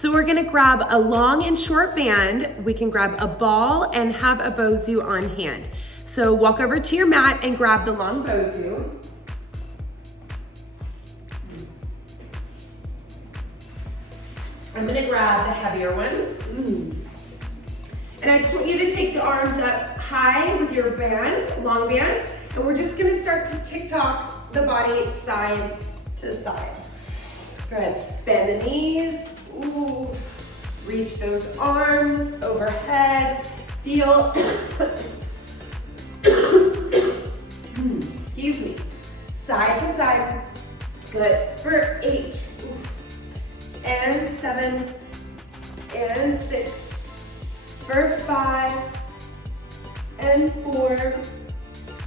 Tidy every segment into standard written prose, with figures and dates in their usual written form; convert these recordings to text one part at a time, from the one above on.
So we're gonna grab a long and short band. We can grab a ball and have a bozu on hand. So walk over to your mat and grab the long bozu. I'm gonna grab the heavier one. And I just want you to take the arms up high with your band, long band, and we're just gonna start to tick-tock the body side to side. Good, bend the knees, ooh. Reach those arms overhead, feel, excuse me, side to side. Good, for 8, and 7, and 6, for 5, and 4,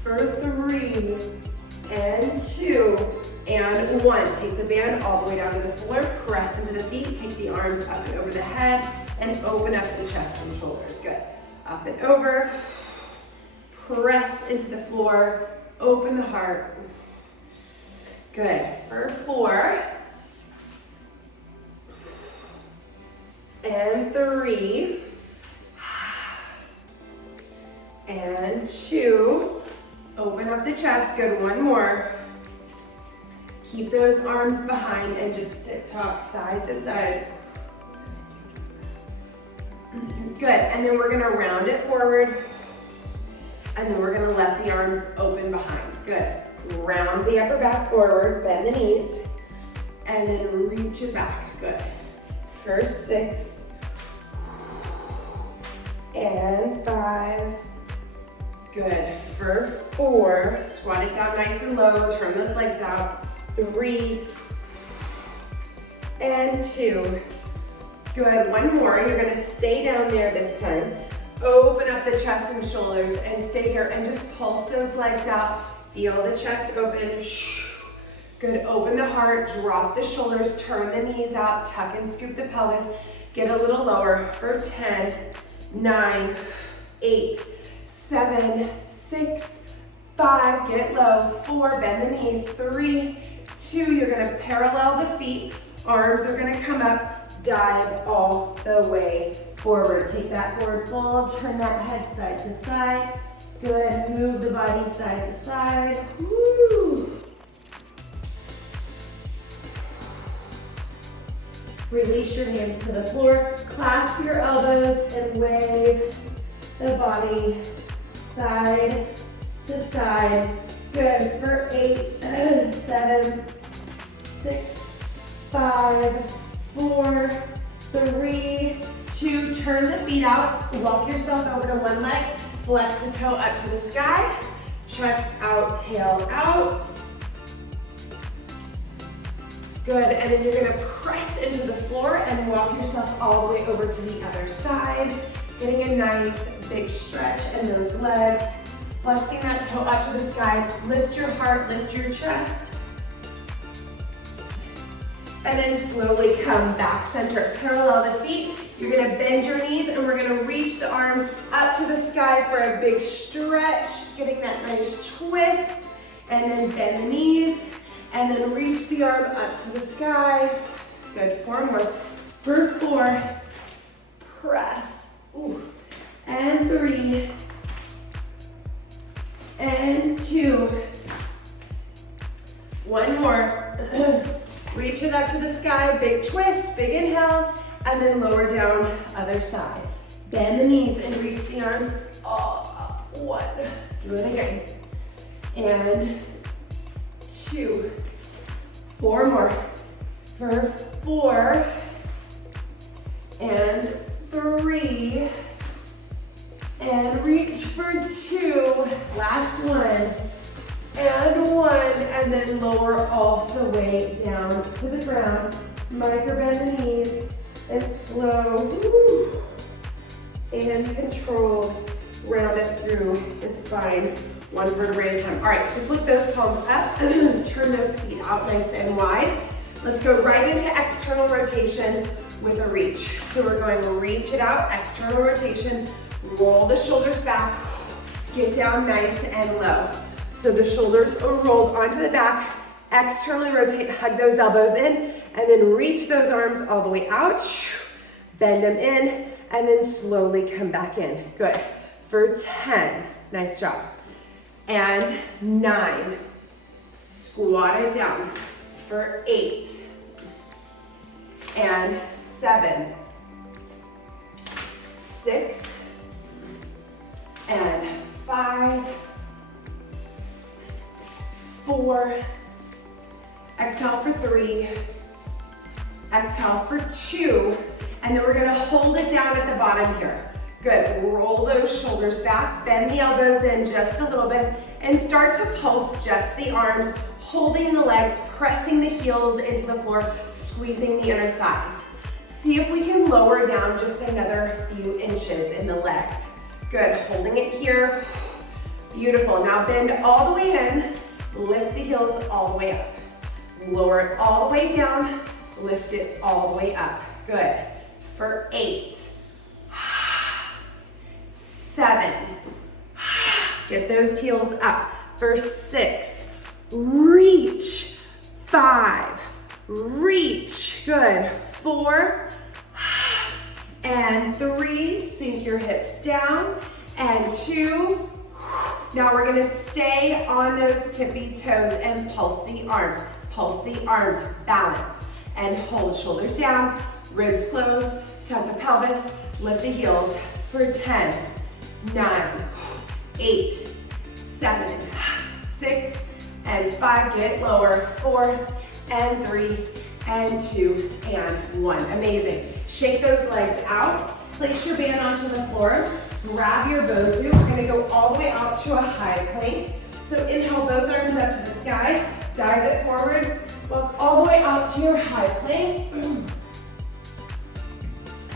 for 3, and 2, and 1. Take the band all the way down to the floor, press into the feet, take the arms up and over the head, and open up the chest and shoulders. Good. Up and over, press into the floor, open the heart. Good. For 4, and 3, and 2, open up the chest. Good. 1 more. Keep those arms behind and just tick-tock side to side. Good, and then we're gonna round it forward, and then we're gonna let the arms open behind. Good, round the upper back forward, bend the knees, and then reach it back. Good, for 6, and 5, good, for 4, squat it down nice and low, turn those legs out, 3, and 2. Good, 1 more. You're gonna stay down there this time. Open up the chest and shoulders and stay here and just pulse those legs out. Feel the chest open. Good, open the heart, drop the shoulders, turn the knees out, tuck and scoop the pelvis. Get a little lower for 10, 9, 8, 7, 6, 5, get it low, 4, bend the knees, 3, 2, you're gonna parallel the feet, arms are gonna come up, dive all the way forward. Take that forward fold, turn that head side to side. Good, move the body side to side. Woo. Release your hands to the floor, clasp your elbows and wave the body side to side. Good, for 8, 7, 6, 5, 4, 3, 2, turn the feet out, walk yourself over to one leg, flex the toe up to the sky, chest out, tail out. Good, and then you're gonna press into the floor and walk yourself all the way over to the other side, getting a nice big stretch in those legs, flexing that toe up to the sky, lift your heart, lift your chest. And then slowly come back center. Parallel the feet. You're gonna bend your knees and we're gonna reach the arm up to the sky for a big stretch, getting that nice twist. And then bend the knees and then reach the arm up to the sky. Good, 4 more. For 4, press. Ooh. And 3, and 2. 1 more. Reach it up to the sky, big twist, big inhale, and then lower down, other side. Bend the knees and reach the arms all up. 1, do it again. And 2, 4 more. For 4, and 3, and reach for 2, last one. And 1, and then lower all the way down to the ground. Micro bend the knees, and slow, woo, and controlled, round it through the spine, 1 vertebrae at a time. All right, so flip those palms up, turn those feet out nice and wide. Let's go right into external rotation with a reach. So we're going to reach it out, external rotation, roll the shoulders back, get down nice and low. So the shoulders are rolled onto the back, externally rotate, hug those elbows in, and then reach those arms all the way out. Bend them in, and then slowly come back in. Good. For 10, nice job. And 9, squat it down. For 8, and 7, 6, and 5, 4, exhale for 3, exhale for 2, and then we're gonna hold it down at the bottom here. Good, roll those shoulders back, bend the elbows in just a little bit, and start to pulse just the arms, holding the legs, pressing the heels into the floor, squeezing the inner thighs. See if we can lower down just another few inches in the legs. Good, holding it here. Beautiful, now bend all the way in, lift the heels all the way up. Lower it all the way down, lift it all the way up. Good, for 8, 7, get those heels up. For 6, reach. 5, reach. Good, 4, and 3, sink your hips down, and 2, now we're gonna stay on those tippy toes and pulse the arms, balance, and hold shoulders down, ribs close, tuck the pelvis, lift the heels for 10, 9, 8, 7, 6, and 5, get lower, 4, and 3, and 2, and 1. Amazing. Shake those legs out, place your band onto the floor, grab your bosu. We're gonna go all the way out to a high plank. So inhale both arms up to the sky, dive it forward, walk all the way out to your high plank.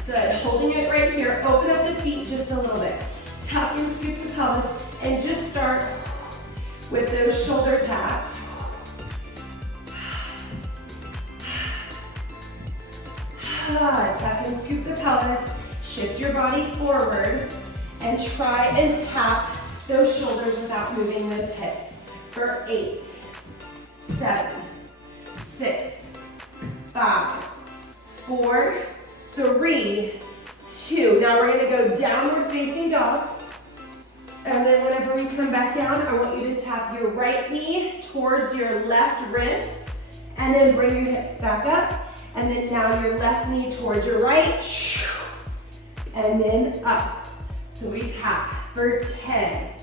Good, holding it right here, open up the feet just a little bit. Tuck and scoop the pelvis, and just start with those shoulder taps. Tuck and scoop the pelvis, shift your body forward, and try and tap those shoulders without moving those hips. For 8, 7, 6, 5, 4, 3, 2. Now we're gonna go downward facing dog. And then whenever we come back down, I want you to tap your right knee towards your left wrist, and then bring your hips back up. And then now your left knee towards your right, and then up. So we tap for 10,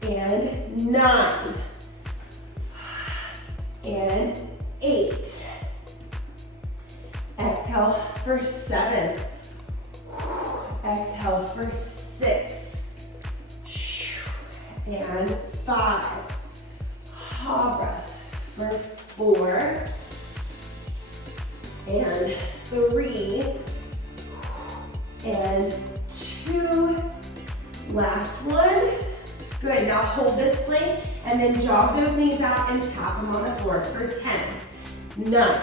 and 9, and 8. Exhale for 7. Exhale for 6, and 5. Breath for 4, and 3, and 2. Last one. Good, now hold this plank and then jog those knees out and tap them on the floor for 10, 9,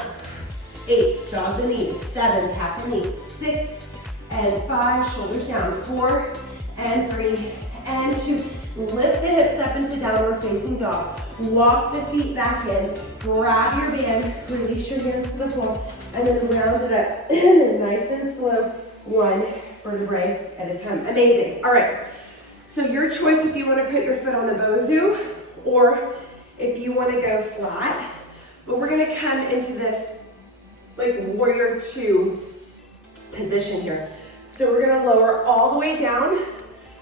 8, jog the knees, 7, tap the knee, 6, and 5, shoulders down, 4, and 3, and 2. Lift the hips up into downward facing dog. Walk the feet back in, grab your band, release your hands to the floor, and then round it up nice and slow, 1 vertebrae at a time. Amazing. All right, so your choice if you want to put your foot on the bosu or if you want to go flat, but we're going to come into this like warrior 2 position here. So we're going to lower all the way down,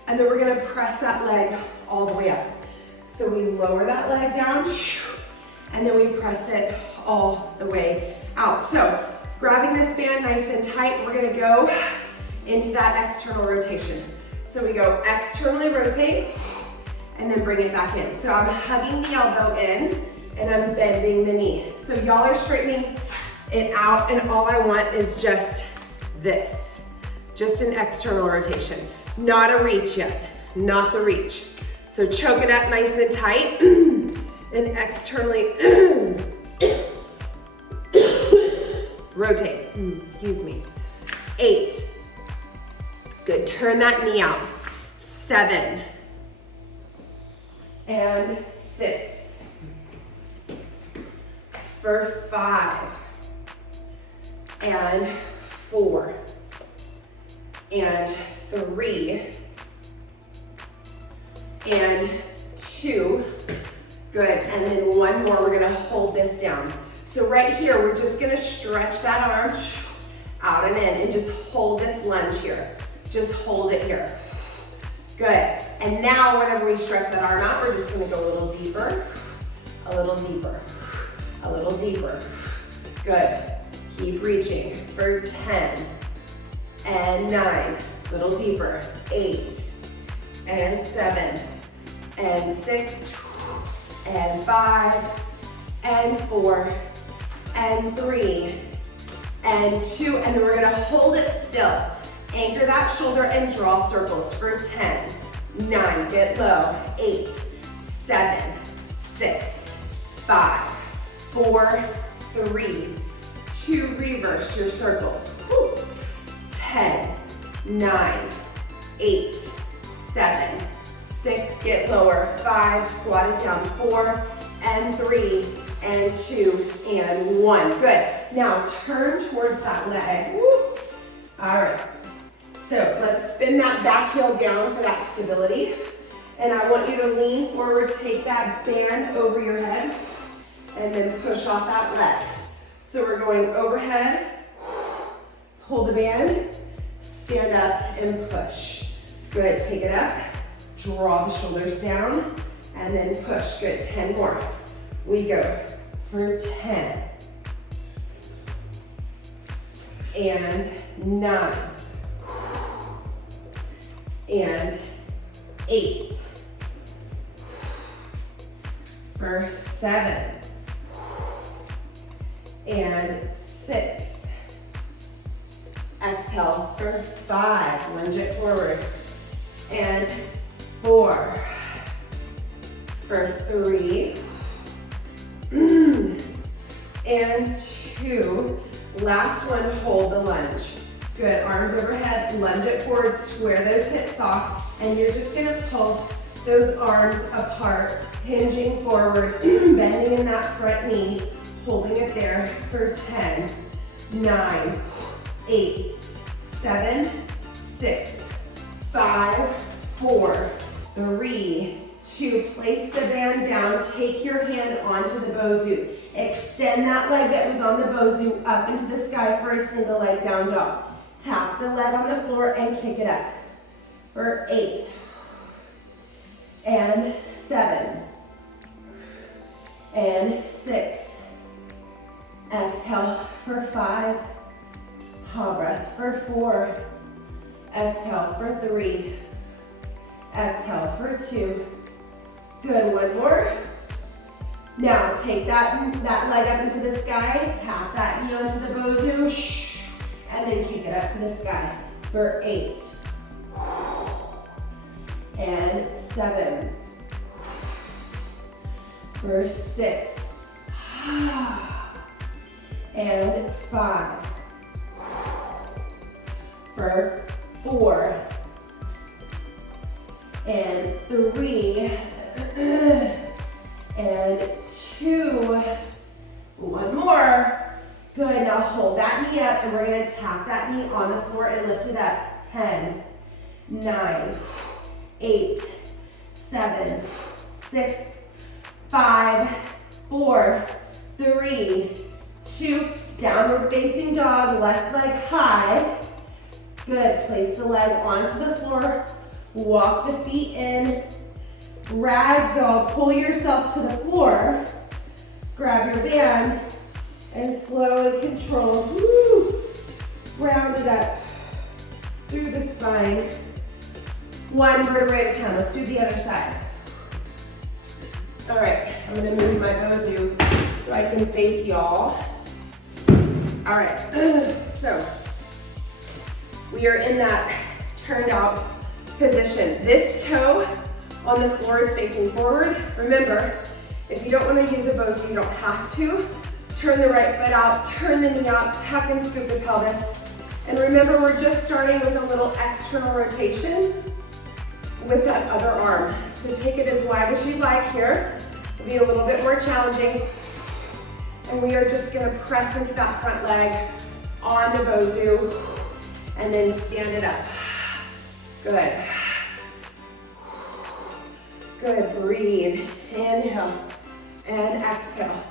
and then we're gonna press that leg all the way up. So we lower that leg down, and then we press it all the way out. So grabbing this band nice and tight, we're gonna go into that external rotation. So we go externally rotate, and then bring it back in. So I'm hugging the elbow in, and I'm bending the knee. So y'all are straightening it out, and all I want is just this, just an external rotation. Not a reach yet, not the reach. So choke it up nice and tight, and externally rotate, excuse me. 8, good, turn that knee out. 7, and 6, for 5, and 4, and 3, and 2. Good, and then one more, we're gonna hold this down. So right here, we're just gonna stretch that arm out and in, and just hold this lunge here. Just hold it here. Good, and now whenever we stretch that arm out, we're just gonna go a little deeper, a little deeper, a little deeper. Good, keep reaching for 10, and 9, little deeper, 8, and 7, and 6, and 5, and 4, and 3, and 2, and then we're gonna hold it still. Anchor that shoulder and draw circles for 10, 9, get low, 8, 7, 6, 5, 4, 3, 2, reverse your circles. Woo. 10, 9, 8, 7, 6, get lower, 5, squat it down, 4, and 3, and 2, and 1. Good. Now turn towards that leg. Woo. All right. So let's spin that back heel down for that stability. And I want you to lean forward, take that band over your head, and then push off that leg. So we're going overhead, hold the band, stand up and push. Good, take it up, draw the shoulders down, and then push. Good, 10 more. We go for 10, and 9, and 8, for 7, and 6. Exhale for 5, lunge it forward, and 4, for 3, and 2. Last one, hold the lunge. Good, arms overhead, lunge it forward, square those hips off, and you're just gonna pulse those arms apart, hinging forward, bending in that front knee, holding it there for 10, 9, 8, 7, 6, 5, 4, 3, 2. Place the band down, take your hand onto the bozu. Extend that leg that was on the bozu up into the sky for a single leg down dog. Tap the leg on the floor and kick it up for 8, and 7, and 6. Exhale for 5, breath for 4, exhale for 3, exhale for 2. Good, one more. Now take that leg up into the sky, tap that knee onto the bozu, and then kick it up to the sky for 8, and 7, for 6, and 5, for 4, and 3, and 2. One more. Good, now hold that knee up and we're gonna tap that knee on the floor and lift it up. 10, 9, 8, 7, 6, 5, 4, 3, 2. Downward facing dog, left leg high. Good, place the leg onto the floor, walk the feet in, ragdoll, pull yourself to the floor, grab your band, and slowly control, round it up through the spine. One vertebrae at a time. Let's do the other side. All right, I'm gonna move my bozu so I can face y'all. All right, so we are in that turned out position. This toe on the floor is facing forward. Remember, if you don't want to use a bozu, you don't have to. Turn the right foot out, turn the knee out, tuck and scoop the pelvis. And remember, we're just starting with a little external rotation with that other arm. So take it as wide as you like here. It'll be a little bit more challenging. And we are just gonna press into that front leg on the bozu, and then stand it up. Good. Good, breathe. Inhale and exhale.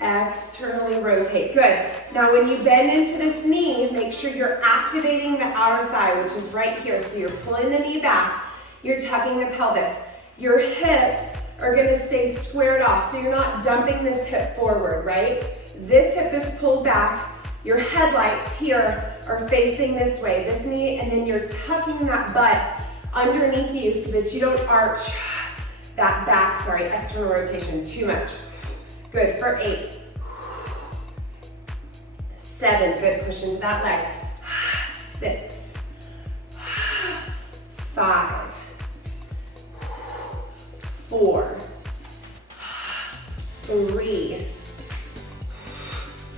Externally rotate. Good. Now when you bend into this knee, make sure you're activating the outer thigh, which is right here. So you're pulling the knee back, you're tucking the pelvis. Your hips are gonna stay squared off, so you're not dumping this hip forward, right? This hip is pulled back. Your headlights here are facing this way, this knee, and then you're tucking that butt underneath you so that you don't arch that back, external rotation, too much. Good, for 8. 7, good, push into that leg. 6. 5. 4. 3.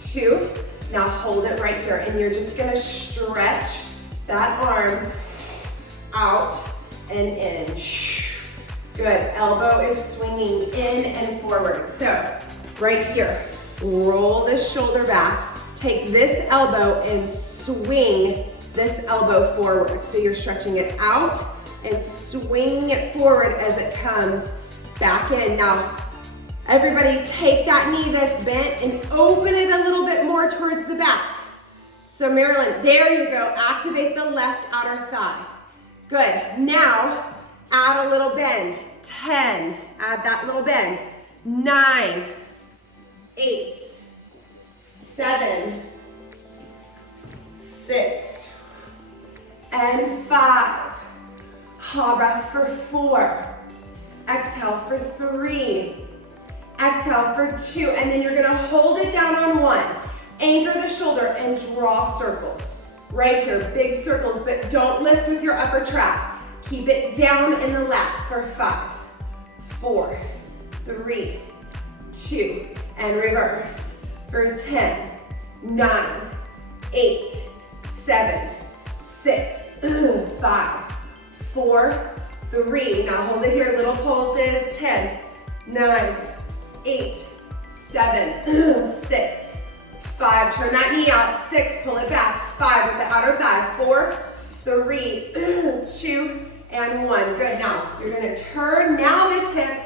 2. Now hold it right here, and you're just gonna stretch that arm out and in. Good, elbow is swinging in and forward. So, right here, roll this shoulder back, take this elbow and swing this elbow forward. So you're stretching it out and swinging it forward as it comes back in. Now, everybody take that knee that's bent and open it a little bit more towards the back. So Marilyn, there you go, activate the left outer thigh. Good, now add a little bend. 10, add that little bend. 9, 8, 7, 6, and 5. Hold breath for 4. Exhale for 3. Exhale for 2, and then you're gonna hold it down on 1. Anchor the shoulder and draw circles. Right here, big circles, but don't lift with your upper trap. Keep it down in the lap for 5, 4, 3, 2, and reverse for 10, 9, 8, 7, 6, 5, 4, 3. Now hold it here, little pulses. 10, 9, 8, 7, 6, 5. Turn that knee out. 6, pull it back. 5 with the outer thigh. 4, 3, 2, and 1. Good. Now you're gonna turn. Now this hip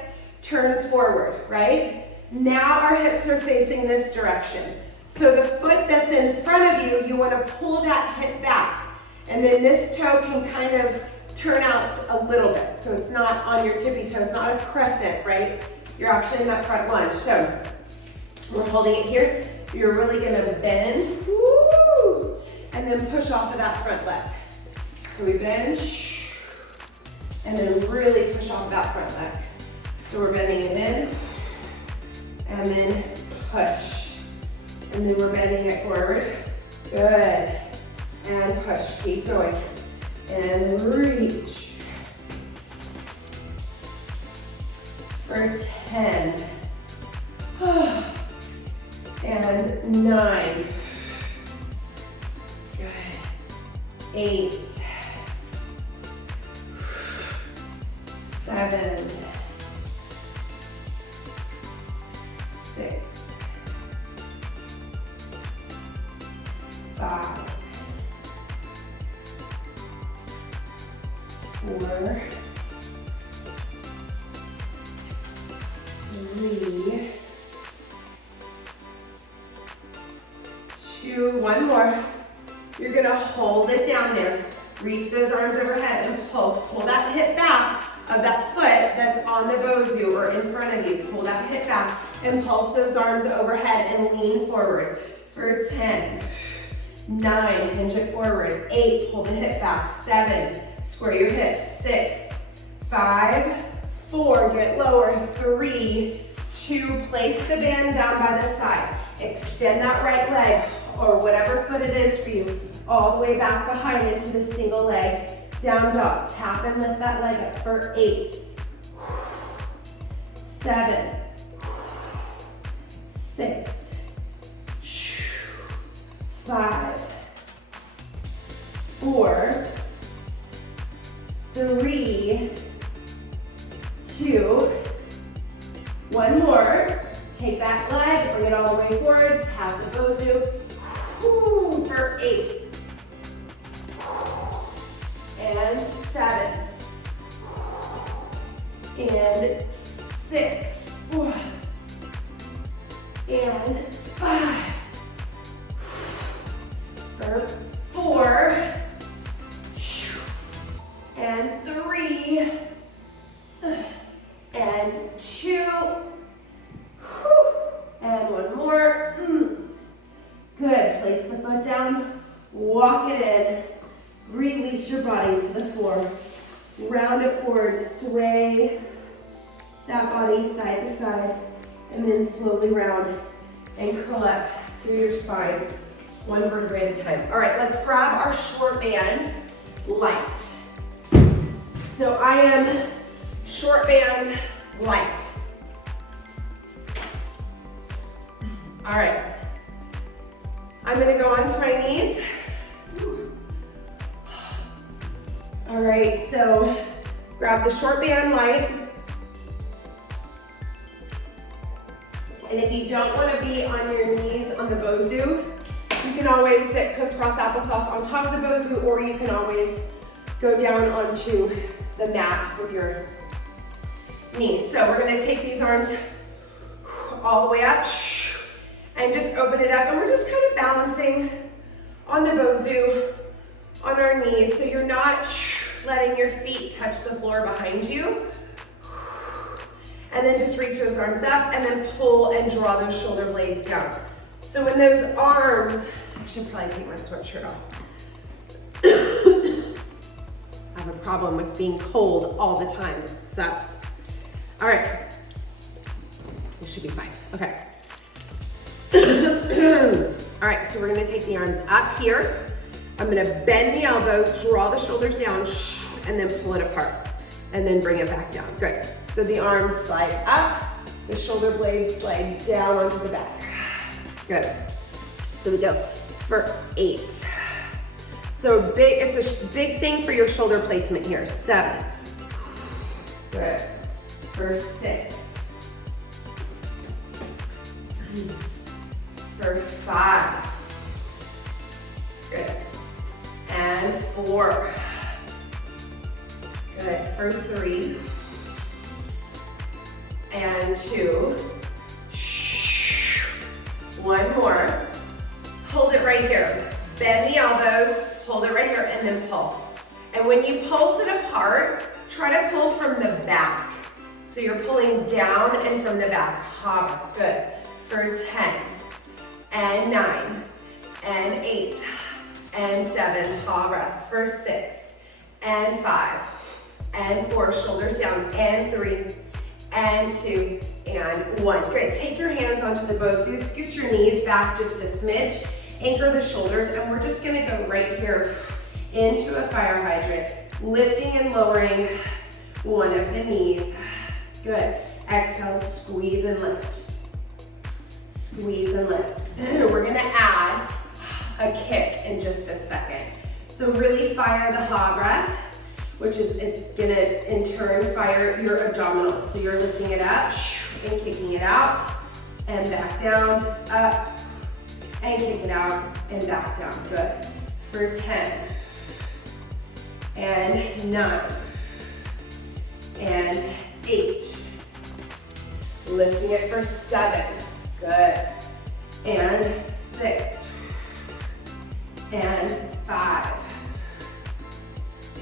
turns forward, right? Now our hips are facing this direction. So the foot that's in front of you, you wanna pull that hip back. And then this toe can kind of turn out a little bit. So it's not on your tippy toes, not a crescent, right? You're actually in that front lunge. So we're holding it here. You're really gonna bend, woo, and then push off of that front leg. So we bend, and then really push off of that front leg. So we're bending it in, and then push. And then we're bending it forward. Good. And push, keep going. And reach. For 10. And 9. Good. 8. 7. 6. 5. 4. 3. 2. One more. You're gonna hold it down there. Reach those arms overhead and pulse. Pull that hip back of that foot that's on the bozu or in front of you. Pull that hip back and pulse those arms overhead and lean forward for 10. 9, hinge it forward. 8, pull the hip back. 7, square your hips. 6, 5, 4, get lower. 3, 2, place the band down by the side. Extend that right leg or whatever foot it is for you all the way back behind into the single leg. Down dog. Tap and lift that leg up for 8, 7, 6, 5, 4, 3, 2, one more. Take that leg, bring it all the way forward, tap the bozu. Woo, for for 8, and 7, and 6, and 5, for 4, and 3, and 2, and one more. Good, place the foot down, walk it in, release your body to the floor, round it forward, sway that body side to side, and then slowly round and curl up through your spine, one vertebrae at a time. All right, let's grab our short band light. So I am short band light. All right, I'm gonna go onto my knees. All right, so grab the short band light. And if you don't want to be on your knees on the bozu, you can always sit crisscross applesauce on top of the bozu, or you can always go down onto the mat with your knees. So we're going to take these arms all the way up and just open it up. And we're just kind of balancing on the bozu on our knees, so you're not letting your feet touch the floor behind you. And then just reach those arms up and then pull and draw those shoulder blades down. So when those arms, I should probably take my sweatshirt off. I have a problem with being cold all the time, it sucks. All right, this should be fine, okay. All right, so we're gonna take the arms up here. I'm gonna bend the elbows, draw the shoulders down, and then pull it apart. And then bring it back down, good. So the arms slide up, the shoulder blades slide down onto the back. Good. So we go for 8. So it's a big thing for your shoulder placement here. 7. Good. For 6. For 5. Good. And 4. Good. For 3. And 2. One more. Hold it right here. Bend the elbows, hold it right here, and then pulse. And when you pulse it apart, try to pull from the back. So you're pulling down and from the back. Hover. Good. For 10. And 9. And 8. And 7. Hover. For 6. And 5. And 4. Shoulders down. And 3. And 2, and 1. Good, take your hands onto the bozu, scoot your knees back just a smidge, anchor the shoulders, and we're just gonna go right here into a fire hydrant, lifting and lowering one of the knees. Good, exhale, squeeze and lift. Squeeze and lift. We're gonna add a kick in just a second. So really fire the ha breath, which is gonna in turn fire your abdominal. So you're lifting it up and kicking it out and back down, up and kick it out and back down. Good. For 10 and 9 and 8. Lifting it for 7. Good. And 6 and 5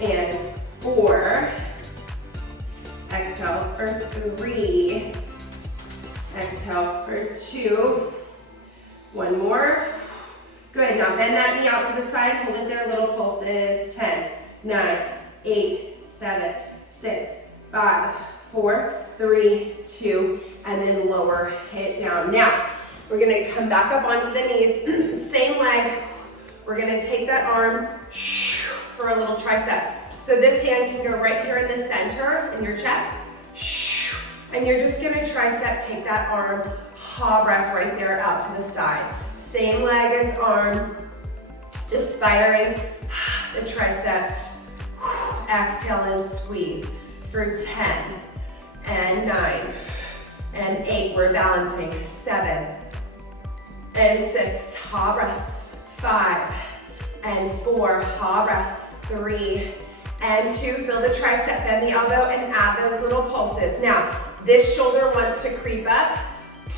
and 4, exhale for 3, exhale for 2, one more. Good, now bend that knee out to the side, hold it there, little pulses, 10, 9, 8, 7, 6, 5, 4, 3, 2, and then lower it down. Now, we're gonna come back up onto the knees, same leg, we're gonna take that arm for a little tricep. So this hand can go right here in the center in your chest. And you're just gonna tricep, take that arm, ha breath right there out to the side. Same leg as arm, just firing the triceps. Exhale and squeeze for 10 and 9 and 8. We're balancing 7 and 6. Ha breath. 5 and 4, ha breath, 3 and 2, feel the tricep, bend the elbow and add those little pulses. Now, this shoulder wants to creep up,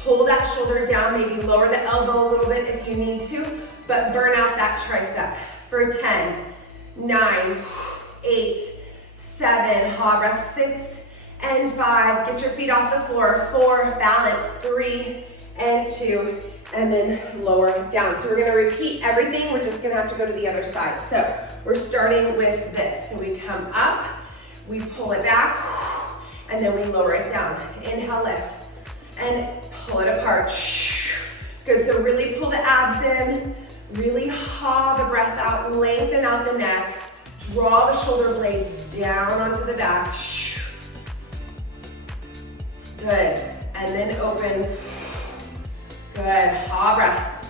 pull that shoulder down, maybe lower the elbow a little bit if you need to, but burn out that tricep for 10, 9, 8, 7, ha breath, 6 and 5, get your feet off the floor, 4, balance, 3 and 2, and then lower down. So we're gonna repeat everything, we're just gonna have to go to the other side. So we're starting with this. So we come up, we pull it back, and then we lower it down. Inhale, lift, and pull it apart. Good, so really pull the abs in, really haw the breath out, lengthen out the neck, draw the shoulder blades down onto the back. Good, and then open. Good, ha breath.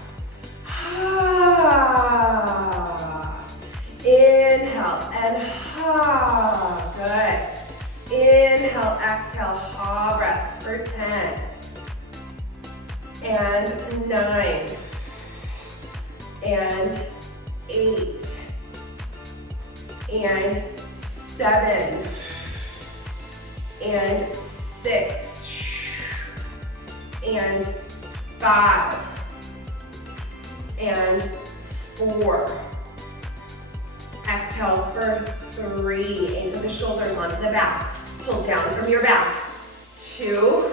Ha. Inhale and ha. Good. Inhale, exhale, ha breath for 10. And 9. And 8. And 7. And 6. And 5 and 4. Exhale for 3. Anchor the shoulders onto the back. Pull down from your back. 2.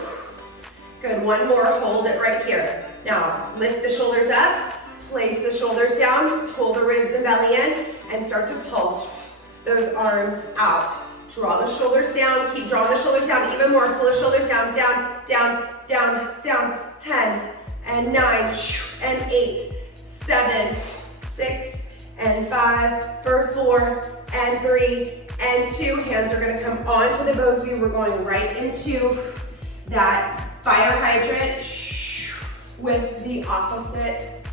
Good, one more, hold it right here. Now, lift the shoulders up, place the shoulders down, pull the ribs and belly in, and start to pulse those arms out. Draw the shoulders down, keep drawing the shoulders down even more. Pull the shoulders down, down, down, down, down. 10 and 9 and 8, 7, 6 and 5 for 4 and 3 and 2. Hands are gonna come onto the bones. We're going right into that fire hydrant with the opposite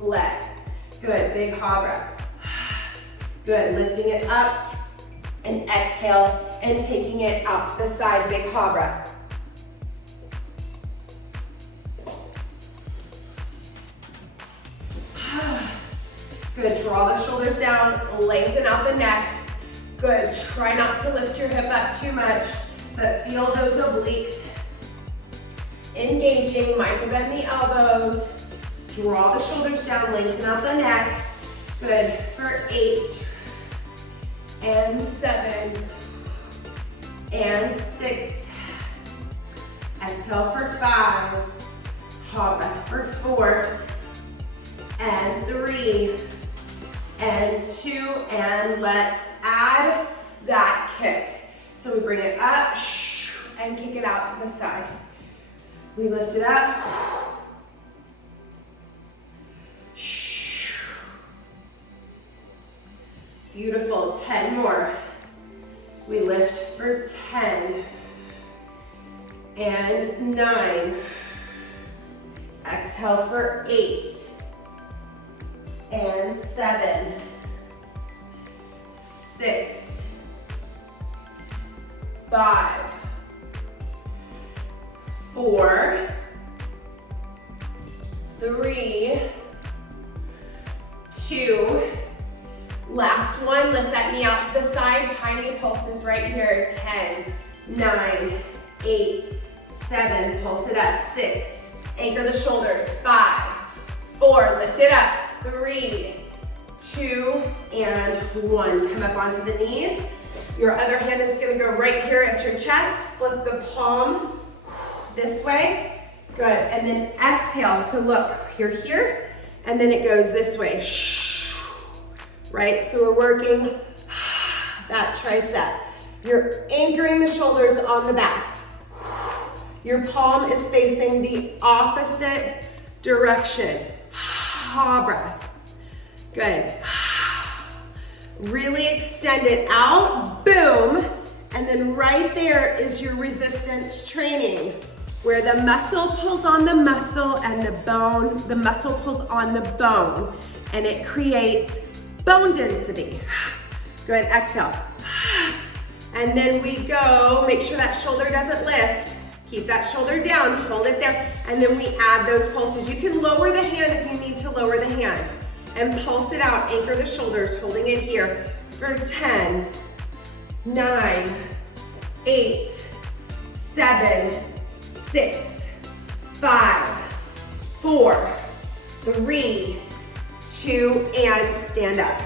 leg. Good, big ha breath. Good, lifting it up and exhale and taking it out to the side, big ha breath. Good, draw the shoulders down, lengthen out the neck. Good, try not to lift your hip up too much, but feel those obliques engaging, micro bend the elbows. Draw the shoulders down, lengthen out the neck. Good, for 8 and 7 and 6. Exhale for 5. Ha breath for 4 and 3 and 2, and let's add that kick. So we bring it up and kick it out to the side. We lift it up. Beautiful, 10 more. We lift for 10 and 9. Exhale for 8 and 7, 6, 5, 4, 3, 2, last one, lift that knee out to the side, tiny pulses right here, 10, 9, 8, 7, pulse it up, 6, anchor the shoulders, 5, 4, lift it up, 3, 2, and 1. Come up onto the knees. Your other hand is gonna go right here at your chest. Flip the palm this way. Good, and then exhale. So look, you're here, and then it goes this way. Right, so we're working that tricep. You're anchoring the shoulders on the back. Your palm is facing the opposite direction. Ha breath. Good. Really extend it out, boom. And then right there is your resistance training, where the muscle pulls on the muscle and the muscle pulls on the bone, and it creates bone density. Good, exhale. And then we go, make sure that shoulder doesn't lift. Keep that shoulder down, hold it there, and then we add those pulses. You can lower the hand if you need to lower the hand. and pulse it out. Anchor the shoulders, holding it here for 10, 9, 8, 7, 6, 5, 4, 3, 2, and stand up.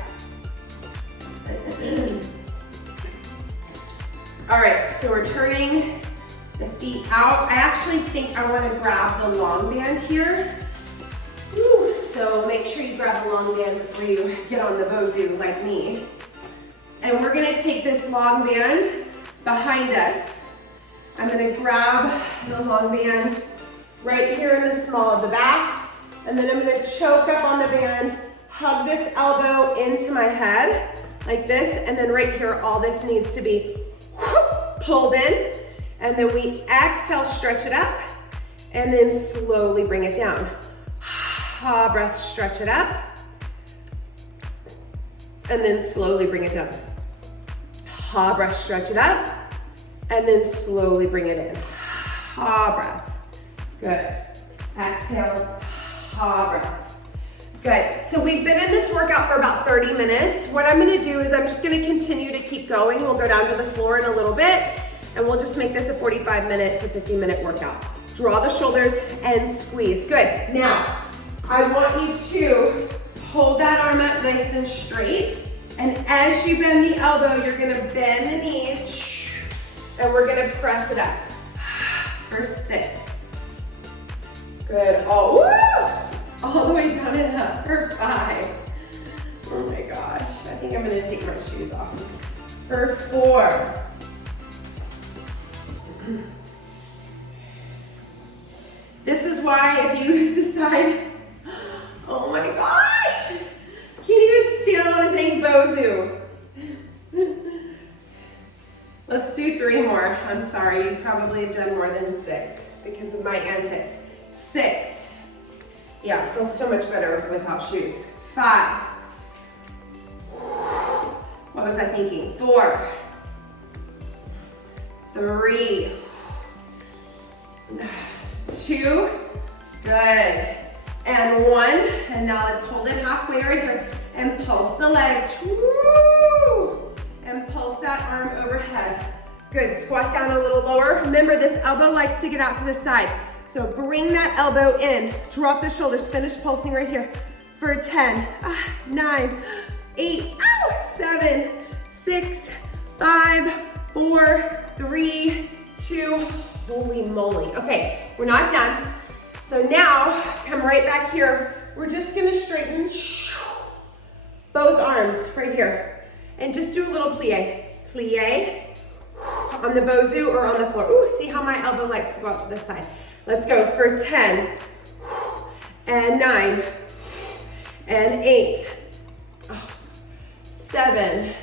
All right, so we're turning the feet out. I actually think I want to grab the long band here. Whew. So make sure you grab the long band before you get on the Bozu like me. And we're gonna take this long band behind us. I'm gonna grab the long band right here in the small of the back, and then I'm gonna choke up on the band, hug this elbow into my head like this, and then right here, all this needs to be pulled in, and then we exhale, stretch it up, and then slowly bring it down. Breath, stretch it up, and then slowly bring it down. Breath, stretch it up, and then slowly bring it in. Breath. Good. Exhale. Breath. Good. So we've been in this workout for about 30 minutes. What I'm gonna do is I'm just gonna continue to keep going. We'll go down to the floor in a little bit, and we'll just make this a 45-minute to 50-minute workout. Draw the shoulders and squeeze. Good. Now, I want you to hold that arm up nice and straight. And as you bend the elbow, you're gonna bend the knees, and we're gonna press it up for 6. Good, all the way down and up for 5. Oh my gosh, I think I'm gonna take my shoes off. For 4. This is why if you decide, oh my gosh, can't even stand on a dang Bozu. Let's do 3 more. I'm sorry, you probably have done more than 6 because of my antics. 6. Yeah, it feels so much better without shoes. 5. What was I thinking? 4. 3. 2. Good. And 1. And now let's hold it halfway right here and pulse the legs. Woo! And pulse that arm overhead. Good. Squat down a little lower. Remember, this elbow likes to get out to the side. So bring that elbow in. Drop the shoulders. Finish pulsing right here for 10, 9, 8, 7, 6, 5, 4, 3, 2. Holy moly. Okay, we're not done. So now, come right back here. We're just gonna straighten both arms right here. And just do a little plie. Plie on the Bozu or on the floor. Ooh, see how my elbow likes to go out to the side. Let's go for 10, and 9, and 8, 7,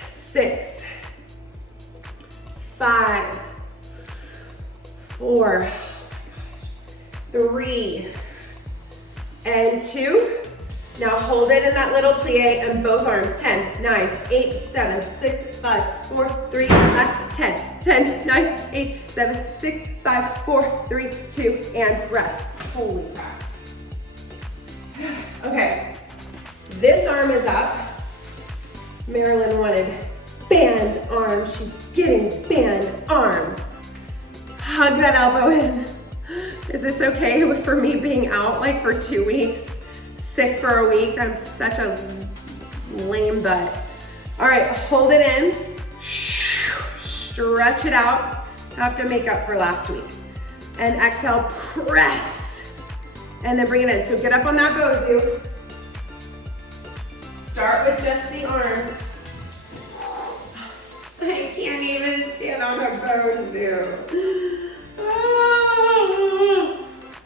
6, 5, 4, 3, and 2. Now hold it in that little plie and both arms. 10, 9, 8, 7, 6, 5, 4, 3, 10, 10, 9, 8, 7, 6, 5, 4, 3, 2, and rest. Holy crap. Okay, this arm is up. Marilyn wanted band arms. She's getting band arms. Hug that elbow in. Is this okay for me being out like for 2 weeks? Sick for a week? I'm such a lame butt. All right, hold it in. Stretch it out. Have to make up for last week. And exhale, press. And then bring it in. So get up on that Bozu. Start with just the arms. I can't even stand on a Bozu.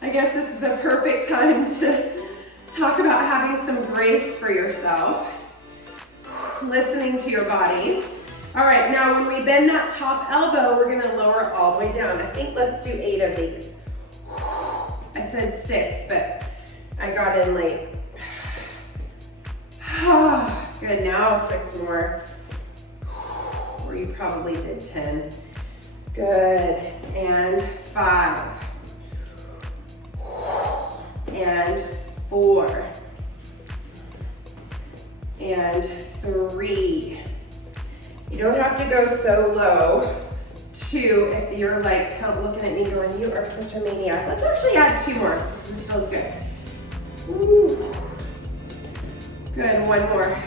I guess this is the perfect time to talk about having some grace for yourself. Listening to your body. All right, now when we bend that top elbow, we're gonna lower it all the way down. I think let's do 8 of these. I said 6, but I got in late. Good, now 6 more. Or you probably did 10. Good, and 5. And 4. and 3. You don't have to go so low. 2, if you're like looking at me going, you are such a maniac. Let's actually add 2 more, because this feels good. Woo. Good, 1 more.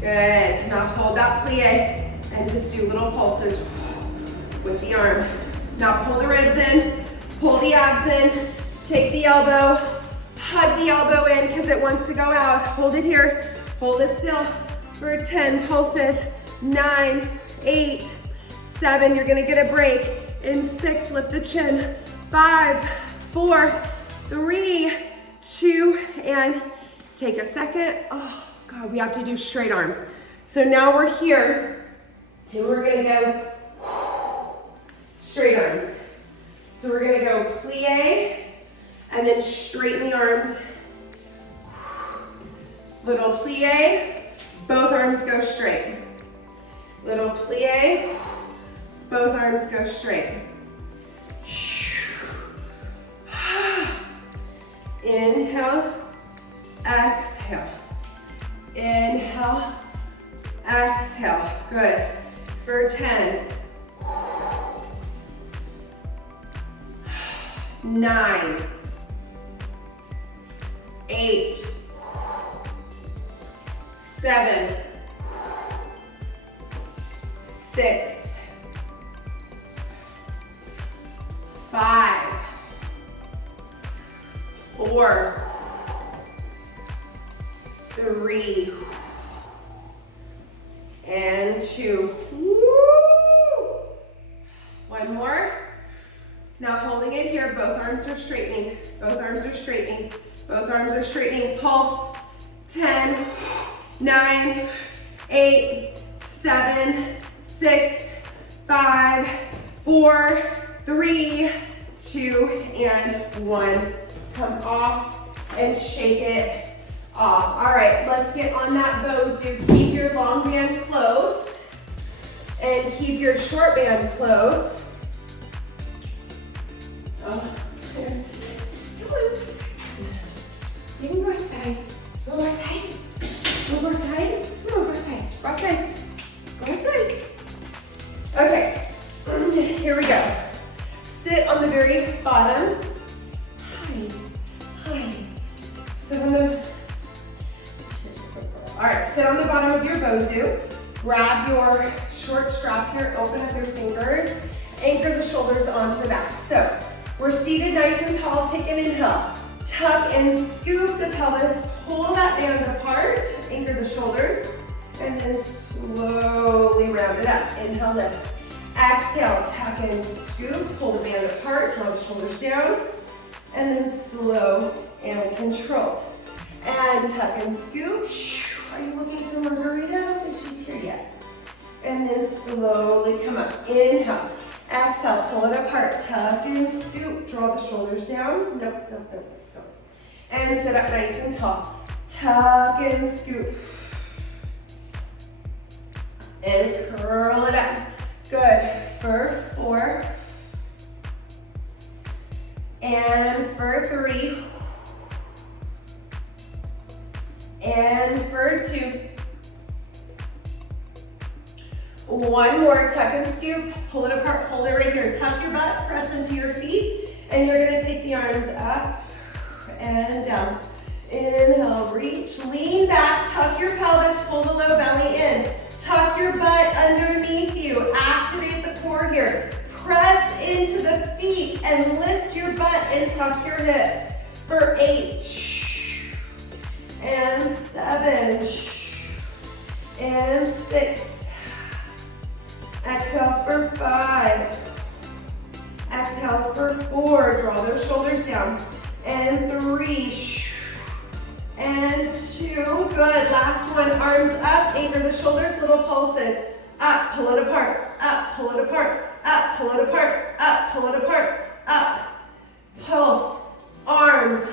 Good, now hold that plie and just do little pulses with the arm. Now pull the ribs in, pull the abs in, take the elbow, hug the elbow in because it wants to go out. Hold it here, hold it still for 10 pulses. 9, 8, 7, you're gonna get a break. In 6, lift the chin. 5, 4, 3, 2, and take a second. Oh God, we have to do straight arms. So now we're here, and we're gonna go straight arms. So we're gonna go plie, and then straighten the arms. Little plie, both arms go straight. Little plie, both arms go straight. Inhale, exhale. Inhale, exhale. Good. For 10. 9, 8, 7, 6, 5, 4, 3, and 2. Woo! 1 more. Now holding it here, both arms are straightening. Both arms are straightening. Both arms are straightening. Pulse. 10, 9, 8, 7, 6, 5, 4, 3, 2, and 1. Come off and shake it off. All right, let's get on that Bozu. Keep your long band close and keep your short band close. Oh, come on. You can go outside. Go outside. Go outside. Come on, go outside. Go outside. Go outside. Okay, here we go. Sit on the very bottom. Hi. Sit on the, all right, sit on the bottom of your Bozu. Grab your short strap here, open up your fingers, anchor the shoulders onto the back. So, we're seated nice and tall, take an inhale. Tuck and scoop the pelvis, pull that band apart, anchor the shoulders, and then slowly round it up. Inhale, lift. Exhale, tuck and scoop, pull the band apart, draw the shoulders down, and then slow and controlled. And tuck and scoop. Are you looking for Margarita? I don't think she's here yet. And then slowly come up. Inhale. Exhale, pull it apart, tuck and scoop, draw the shoulders down. Nope. And sit up nice and tall. Tuck and scoop. And curl it up. Good. For 4. And for 3. And for 2. 1 more, tuck and scoop, pull it apart, hold it right here. Tuck your butt, press into your feet, and you're gonna take the arms up and down. Inhale, reach, lean back, tuck your pelvis, pull the low belly in. Tuck your butt underneath you, activate the core here. Press into the feet and lift your butt and tuck your hips. For 8, and 7, and 6. Exhale for 5. Exhale for 4. Draw those shoulders down. And 3. And 2. Good. Last one. Arms up. Anchor the shoulders. Little pulses. Up. Pull it apart. Up. Pull it apart. Up. Pull it apart. Up. Pull it apart. Up. Pulse. Arms.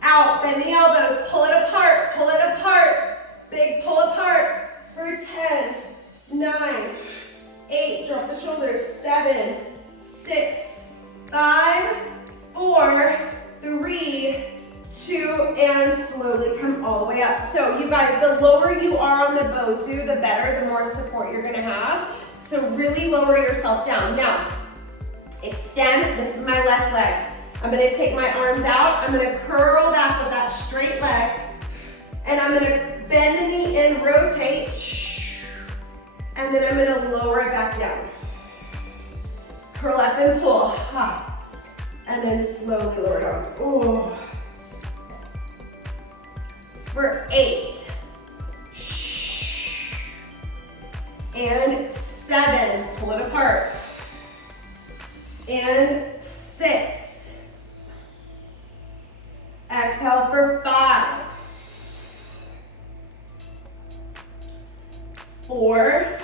Out. Bend the elbows. Pull it apart. Pull it apart. Big pull apart. For 10. 9. 8, drop the shoulders, 7, 6, 5, 4, 3, 2, and slowly come come all the way up. So you guys, the lower you are on the bosu, the better, the more support you're gonna have. So really lower yourself down. Now, extend, this is my left leg. I'm gonna take my arms out, I'm gonna curl back with that straight leg, and I'm gonna bend the knee in, rotate, and then I'm gonna lower it back down. Curl up and pull, and then slowly lower down. Ooh. For 8, and 7, pull it apart, and 6, exhale for 5, 4,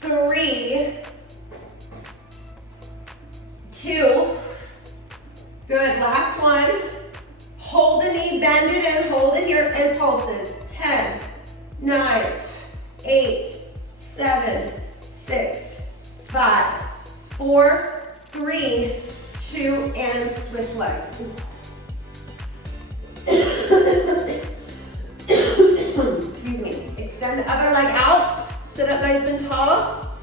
3, 2, good, last one. Hold the knee, bend it in, hold it here, and pulses. 10, 9, 8, 7, 6, 5, 4, 3, 2, and switch legs. Excuse me. Extend the other leg out, sit up nice and tall,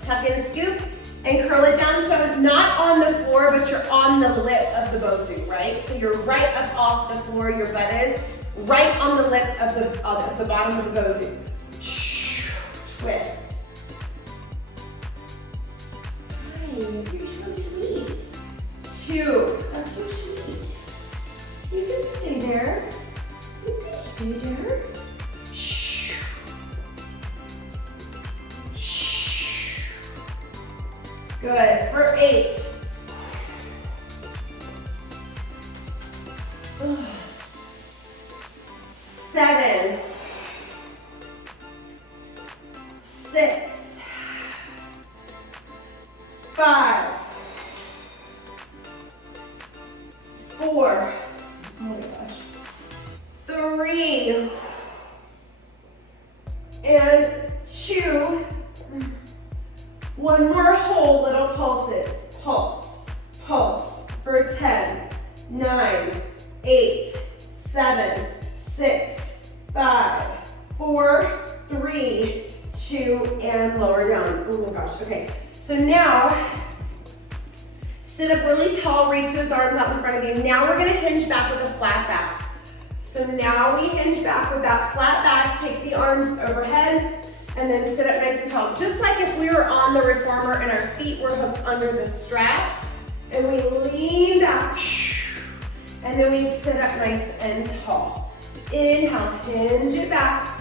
tuck and scoop, and curl it down so it's not on the floor, but you're on the lip of the bosu, right? So you're right up off the floor, your butt is right on the lip of the bottom of the bosu. Twist. Hi, you're so sweet. 2, that's so sweet. You can stay there. You can stay there. Good, for 8. 7, 6, 5, 4, oh my gosh, 3, and 2. One more whole little pulses. Pulse, pulse for 10, 9, 8, 7, 6, 5, 4, 3, 2, and lower down. Oh my gosh, okay. So now, sit up really tall, reach those arms out in front of you. Now we're gonna hinge back with a flat back. So now we hinge back with that flat back, take the arms overhead, and then sit up nice and tall. Just like if we were on the reformer and our feet were hooked under the strap, and we lean back, and then we sit up nice and tall. Inhale, hinge it back,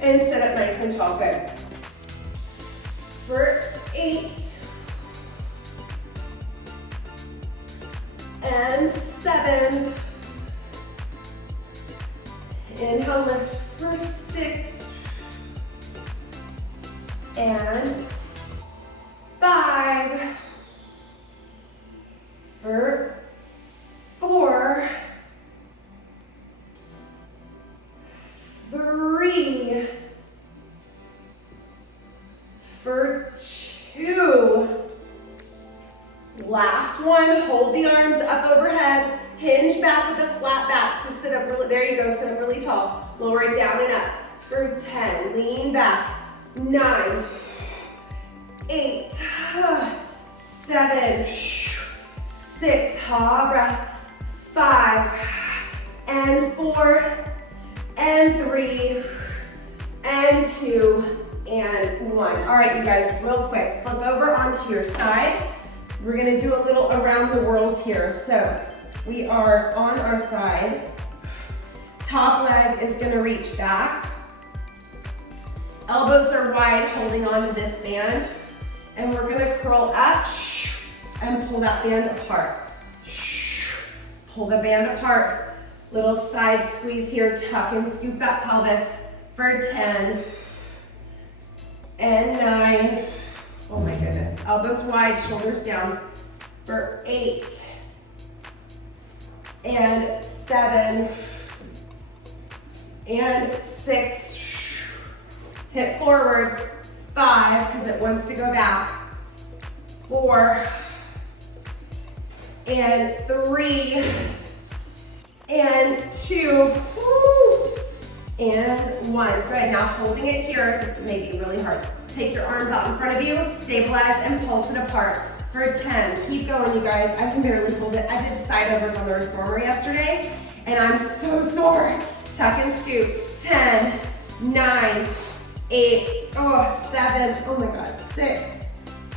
and sit up nice and tall, good. For 8, and 7, inhale, lift for 6, and 5, for 4, 3, for 2, last one, hold the arms up overhead, hinge back with a flat back, so sit up really, there you go, sit up really tall, lower it down and up, for 10, lean back, 9, 8, 7, 6, breath, 5, and 4, and 3, and 2, and 1. All right, you guys, real quick, flip over onto your side. We're gonna do a little around the world here. So we are on our side. Top leg is gonna reach back. Elbows are wide, holding on to this band. And we're gonna curl up and pull that band apart. Pull the band apart. Little side squeeze here, tuck and scoop that pelvis for 10 and 9. Oh my goodness. Elbows wide, shoulders down for 8 and 7 and 6. Hip forward, 5 because it wants to go back. 4, and 3, and 2, woo, and 1. Good, now holding it here, this may be really hard. Take your arms out in front of you, stabilize and pulse it apart for 10. Keep going, you guys. I can barely hold it. I did side overs on the reformer yesterday, and I'm so sore. Tuck and scoop. 10, 9, 8, 7, oh my God, 6,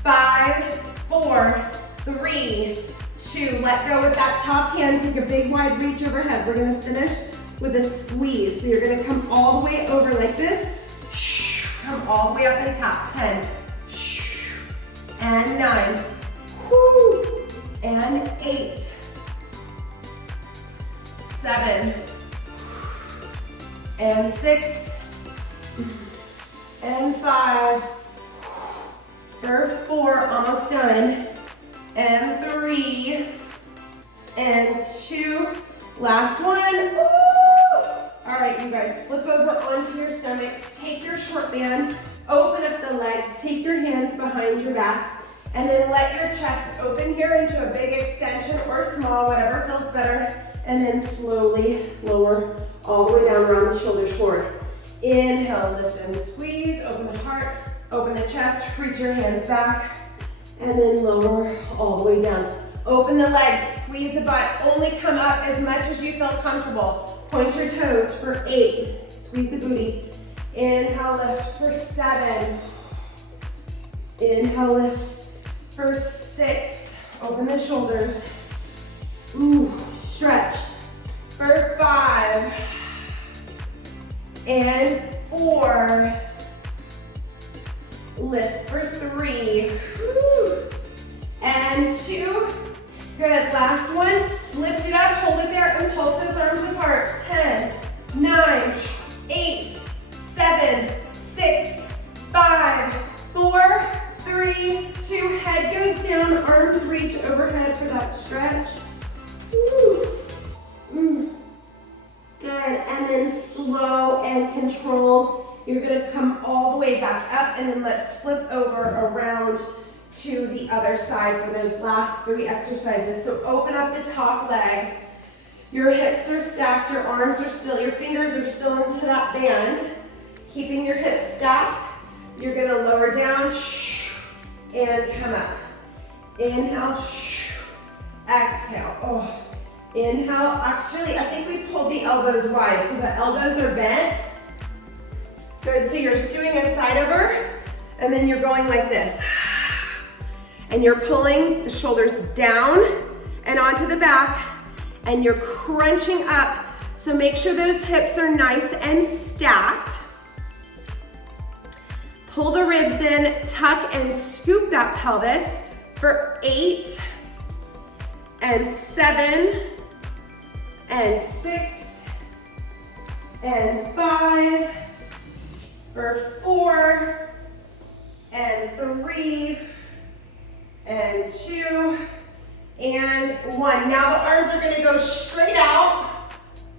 5, 4, 3, 2. Let go with that top hand. Take a big wide reach overhead. We're gonna finish with a squeeze. So you're gonna come all the way over like this. Come all the way up and tap. 10, and 9, whoo, and 8, 7, and 6, and 5, for 4, almost done, and 3, and 2, last one. Woo! All right, you guys, flip over onto your stomachs, take your short band, open up the legs, take your hands behind your back, and then let your chest open here into a big extension or small, whatever feels better, and then slowly lower all the way down around the shoulders forward. Inhale, lift and squeeze, open the heart, open the chest, reach your hands back, and then lower all the way down. Open the legs, squeeze the butt, only come up as much as you feel comfortable. Point your toes for 8, squeeze the booty. Inhale, lift for 7. Inhale, lift for 6. Open the shoulders. Ooh, stretch. For 5. And 4. Lift for 3. Woo. And 2. Good, last one. Lift it up, hold it there, and pulse those arms apart. 10, 9, 8, 7, 6, 5, 4, 3, 2. Head goes down, arms reach overhead for that stretch. Woo. Good, and then slow and controlled. You're gonna come all the way back up, and then let's flip over around to the other side for those last 3 exercises. So open up the top leg. Your hips are stacked, your arms are still, your fingers are still into that band. Keeping your hips stacked, you're gonna lower down, and come up. Inhale, exhale. Oh. Inhale, actually, I think we pulled the elbows wide, so the elbows are bent. Good, so you're doing a side over, and then you're going like this. And you're pulling the shoulders down and onto the back, and you're crunching up. So make sure those hips are nice and stacked. Pull the ribs in, tuck and scoop that pelvis for 8, and 7, and 6, and 5, for 4, and 3, and 2, and 1. Now the arms are gonna go straight out,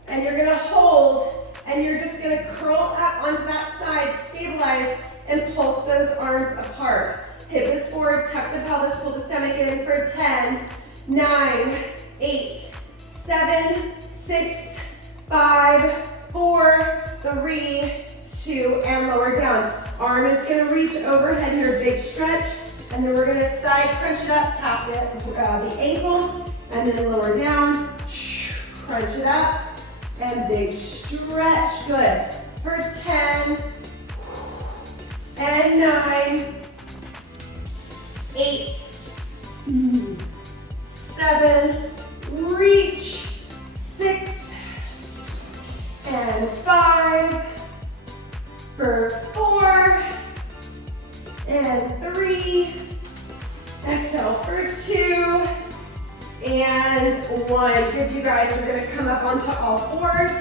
and you're gonna hold, and you're just gonna curl up onto that side, stabilize, and pulse those arms apart. Hip is forward, tuck the pelvis, pull the stomach in for 10, 9, 8, 7, 6, 5, 4, 3, 2, and lower down. Arm is gonna reach overhead here, big stretch. And then we're gonna side crunch it up, tap it, the ankle, and then lower down, crunch it up, and big stretch, good. For 10, and 9, 8, 7, reach, 6, and 5, for 4, and 3, exhale for 2, and 1. Good, you guys, you're gonna come up onto all fours,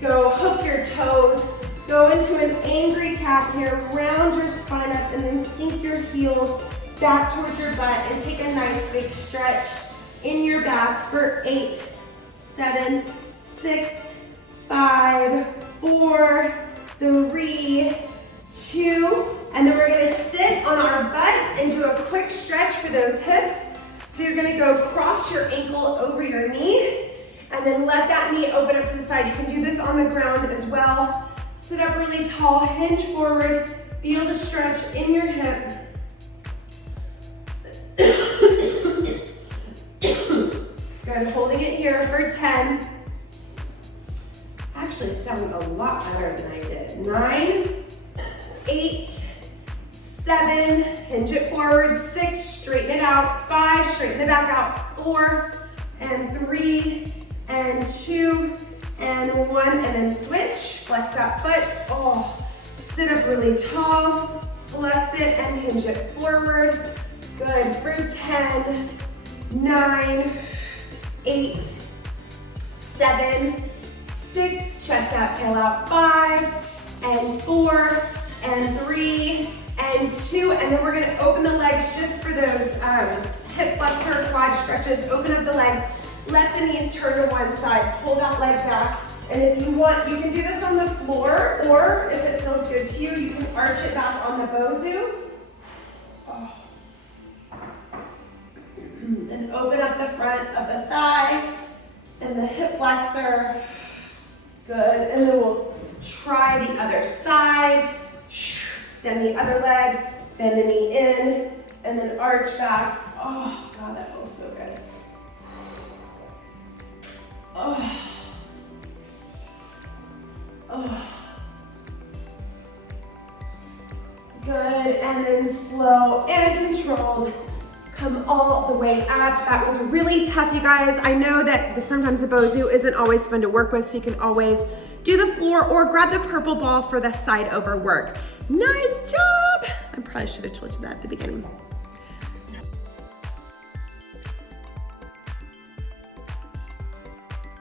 go hook your toes, go into an angry cat here, round your spine up, and then sink your heels back towards your butt, and take a nice big stretch in your back for 8, 7, 6, 5, 4, 3, 2, and then we're gonna sit on our butt and do a quick stretch for those hips. So you're gonna go cross your ankle over your knee, and then let that knee open up to the side. You can do this on the ground as well. Sit up really tall, hinge forward, feel the stretch in your hip. Good, holding it here for 10. Actually sounds a lot better than I did. 9, 8, 7, hinge it forward, 6, straighten it out, 5, straighten it back out, 4, and 3, and 2, and 1, and then switch, flex that foot, oh, sit up really tall, flex it and hinge it forward, good, for 10, 9, 8, 7, 6, chest out, tail out, 5, and 4, and 3, and 2, and then we're gonna open the legs just for those hip flexor, quad stretches. Open up the legs, let the knees turn to one side, pull that leg back, and if you want, you can do this on the floor, or if it feels good to you, you can arch it back on the bozu. Oh. And open up the front of the thigh and the hip flexor. Good, and then we'll try the other side. Extend the other leg, bend the knee in, and then arch back. Oh, God, that feels so good. Oh. Oh. Good, and then slow and controlled. Come all the way up. That was really tough, you guys. I know that sometimes the bozu isn't always fun to work with, so you can always do the floor or grab the purple ball for the side over work. Nice job. I probably should have told you that at the beginning.